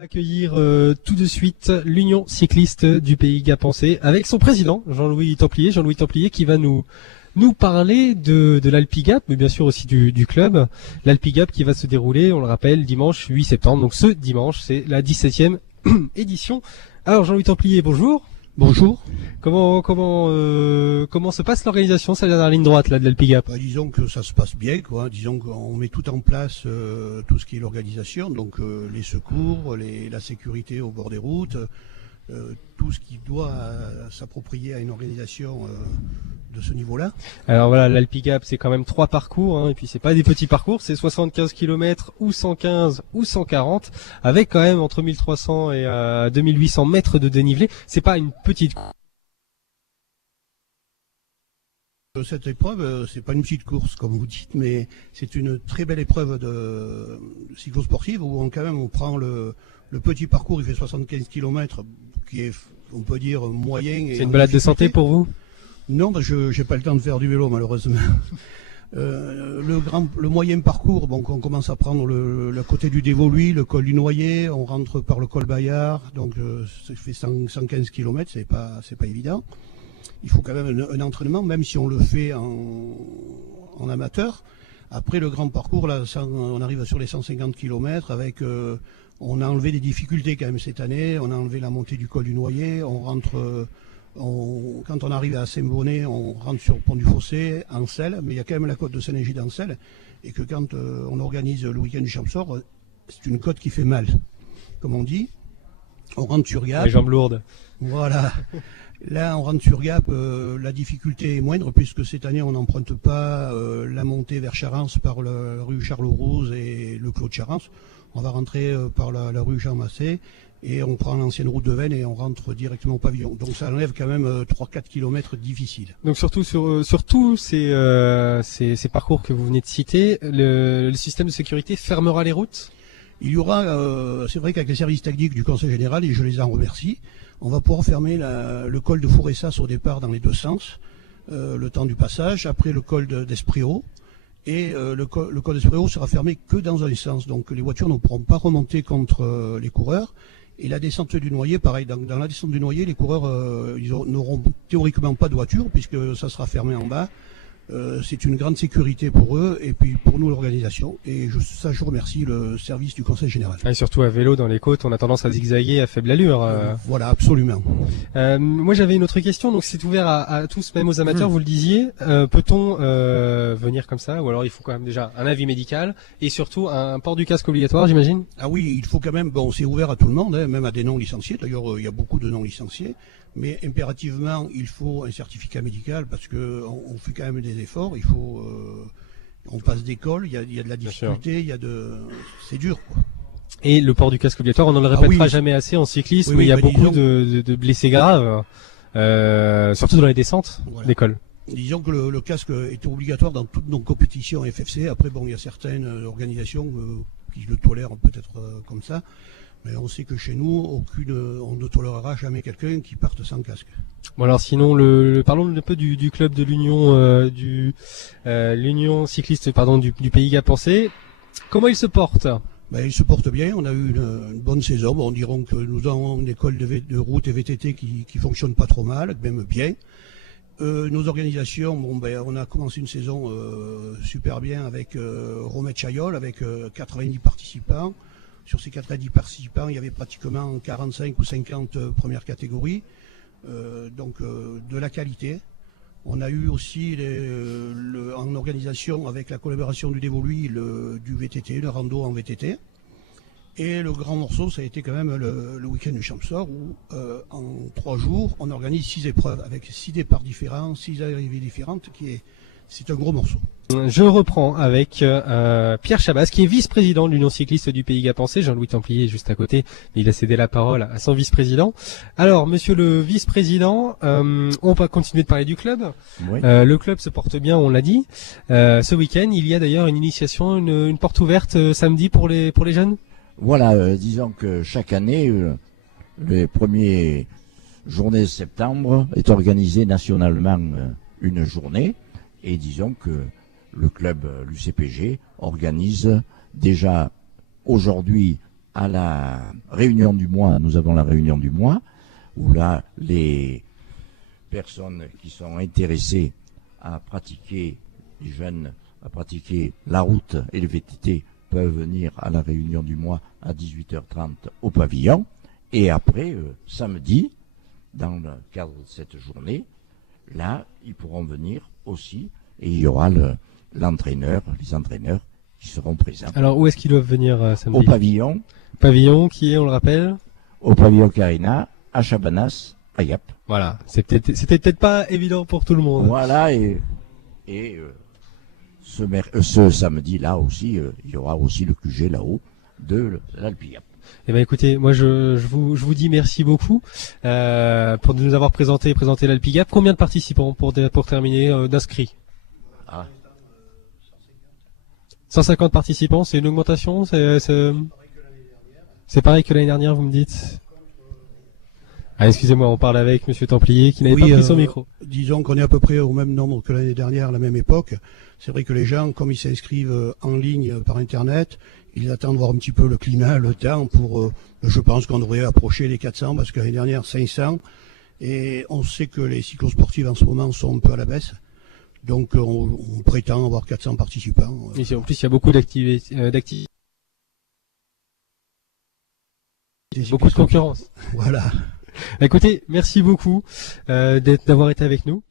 Accueillir tout de suite l'Union cycliste du Pays Gapençais avec son président Jean-Louis Templier qui va nous parler de l'Alpigap, mais bien sûr aussi du club. L'Alpigap qui va se dérouler, on le rappelle, dimanche 8 septembre. Donc ce dimanche, c'est la 17e édition. Alors Jean-Louis Templier, bonjour. Bonjour. Comment se passe l'organisation, ça vient dans la ligne droite là de l'Alpigap? Disons que ça se passe bien, quoi. Disons qu'on met tout en place, tout ce qui est l'organisation, donc les secours, la sécurité au bord des routes, tout ce qui doit s'approprier à une organisation de ce niveau-là. Alors voilà, l'Alpigap c'est quand même 3 parcours, hein, et puis c'est pas des petits parcours, c'est 75 km ou 115 ou 140, avec quand même entre 1300 et 2800 mètres de dénivelé. C'est pas une petite course. Cette épreuve, c'est pas une petite course comme vous dites, mais c'est une très belle épreuve de cyclo-sportive où quand même on prend le petit parcours, il fait 75 km, qui est, on peut dire, moyen. C'est une balade de santé pour vous? Non, je n'ai pas le temps de faire du vélo malheureusement. Le moyen parcours, donc on commence à prendre le côté du Dévoluy, le col du Noyer, on rentre par le col Bayard, donc ça fait 115 km, c'est pas évident. Il faut quand même un entraînement, même si on le fait en amateur. Après le grand parcours, là, on arrive sur les 150 km avec, on a enlevé des difficultés quand même cette année, on a enlevé la montée du col du Noyer, on rentre, quand on arrive à Saint-Bonnet, on rentre sur le pont du Fossé, Ansel, mais il y a quand même la côte de Saint-Léger-d'Ansel, et que quand on organise le week-end du Champsaur, c'est une côte qui fait mal, comme on dit. On rentre sur Gap. Les jambes lourdes. Voilà. Là, on rentre sur Gap, la difficulté est moindre puisque cette année, on n'emprunte pas la montée vers Charance par la rue Charles-Rouse et le Clos de Charance. On va rentrer par la rue Jean-Massé et on prend l'ancienne route de Veynes et on rentre directement au pavillon. Donc ça enlève quand même 3-4 km difficiles. Donc surtout sur tous ces parcours que vous venez de citer, le système de sécurité fermera les routes? Il y aura, c'est vrai qu'avec les services techniques du Conseil général, et je les en remercie, on va pouvoir fermer le col de Fouressas au départ dans les deux sens, le temps du passage, après le col d'Espréau, et le col d'Espréau sera fermé que dans un sens, donc les voitures ne pourront pas remonter contre les coureurs, et la descente du Noyer, pareil, dans la descente du Noyer, les coureurs ils n'auront théoriquement pas de voiture, puisque ça sera fermé en bas. C'est une grande sécurité pour eux et puis pour nous l'organisation, et je remercie le service du Conseil général. Et surtout à vélo dans les côtes, on a tendance à zigzaguer à faible allure. Voilà, absolument. Moi j'avais une autre question, donc c'est ouvert à tous, même aux amateurs, vous le disiez. Peut-on venir comme ça, ou alors il faut quand même déjà un avis médical et surtout un port du casque obligatoire, j'imagine? Ah oui, il faut quand même, bon, c'est ouvert à tout le monde, hein, même à des non licenciés, d'ailleurs il y a beaucoup de non licenciés. Mais impérativement, il faut un certificat médical parce que on fait quand même des efforts. Il faut, on passe d'école, il y a de la difficulté, c'est dur, quoi. Et le port du casque obligatoire, on ne le répétera jamais assez en cyclisme. Oui, il y a beaucoup de blessés graves, surtout dans les descentes d'école. Disons que le casque est obligatoire dans toutes nos compétitions FFC. Après, bon, il y a certaines organisations qui le tolèrent peut-être comme ça. Mais on sait que chez nous, on ne tolérera jamais quelqu'un qui parte sans casque. Bon alors sinon, parlons un peu du club de l'Union, l'Union cycliste du Pays Gapençais. Comment il se porte? Il se porte bien. On a eu une bonne saison. Bon, on dirait que nous avons une école de route et VTT qui fonctionne pas trop mal, même bien. Nos organisations, on a commencé une saison super bien avec Romet Chaillol, avec 90 participants. Sur ces 90 participants, il y avait pratiquement 45 ou 50 premières catégories, donc de la qualité. On a eu aussi en organisation avec la collaboration du Dévoluy du VTT, le rando en VTT. Et le grand morceau, ça a été quand même le week-end du Champsaur où en 3 jours, on organise 6 épreuves avec 6 départs différents, 6 arrivées différentes, c'est un gros morceau. Je reprends avec Pierre Chabas, qui est vice-président de l'Union cycliste du Pays Gapençais. Jean-Louis Templier est juste à côté, mais il a cédé la parole à son vice-président. Alors, monsieur le vice-président, on va continuer de parler du club. Oui. Le club se porte bien, on l'a dit. Ce week-end, il y a d'ailleurs une initiation, une porte ouverte samedi pour les jeunes. Voilà, disons que chaque année, les premières journées de septembre est organisée nationalement une journée, et disons que le club, l'UCPG, organise déjà aujourd'hui à la réunion du mois, nous avons la réunion du mois, où là, les personnes qui sont intéressées à pratiquer, les jeunes, à pratiquer la route et les VTT peuvent venir à la réunion du mois à 18h30 au pavillon. Et après, samedi, dans le cadre de cette journée, là, ils pourront venir aussi et il y aura les entraîneurs qui seront présents. Alors, où est-ce qu'ils doivent venir samedi? Au pavillon. Pavillon qui est, on le rappelle? Au pavillon Carina, à Chabanas, à Yap. Voilà. C'était peut-être pas évident pour tout le monde. Voilà, et ce samedi-là aussi, il y aura aussi le QG là-haut de l'Alpi-Yap. Eh ben écoutez, moi je vous dis merci beaucoup pour nous avoir présenté l'Alpi-Gap. Combien de participants pour terminer d'inscrits? 150 participants, c'est une augmentation, c'est pareil que l'année dernière, vous me dites? Ah, excusez-moi, on parle avec Monsieur Templier qui n'avait pas pris son micro. Disons qu'on est à peu près au même nombre que l'année dernière, à la même époque. C'est vrai que les gens, comme ils s'inscrivent en ligne par Internet, ils attendent voir un petit peu le climat, le temps pour, je pense qu'on devrait approcher les 400 parce que l'année dernière 500 et on sait que les cyclosportives en ce moment sont un peu à la baisse. Donc on prétend avoir 400 participants. Et en plus, il y a beaucoup d'activités, beaucoup de concurrence. Voilà. Écoutez, merci beaucoup d'avoir été avec nous.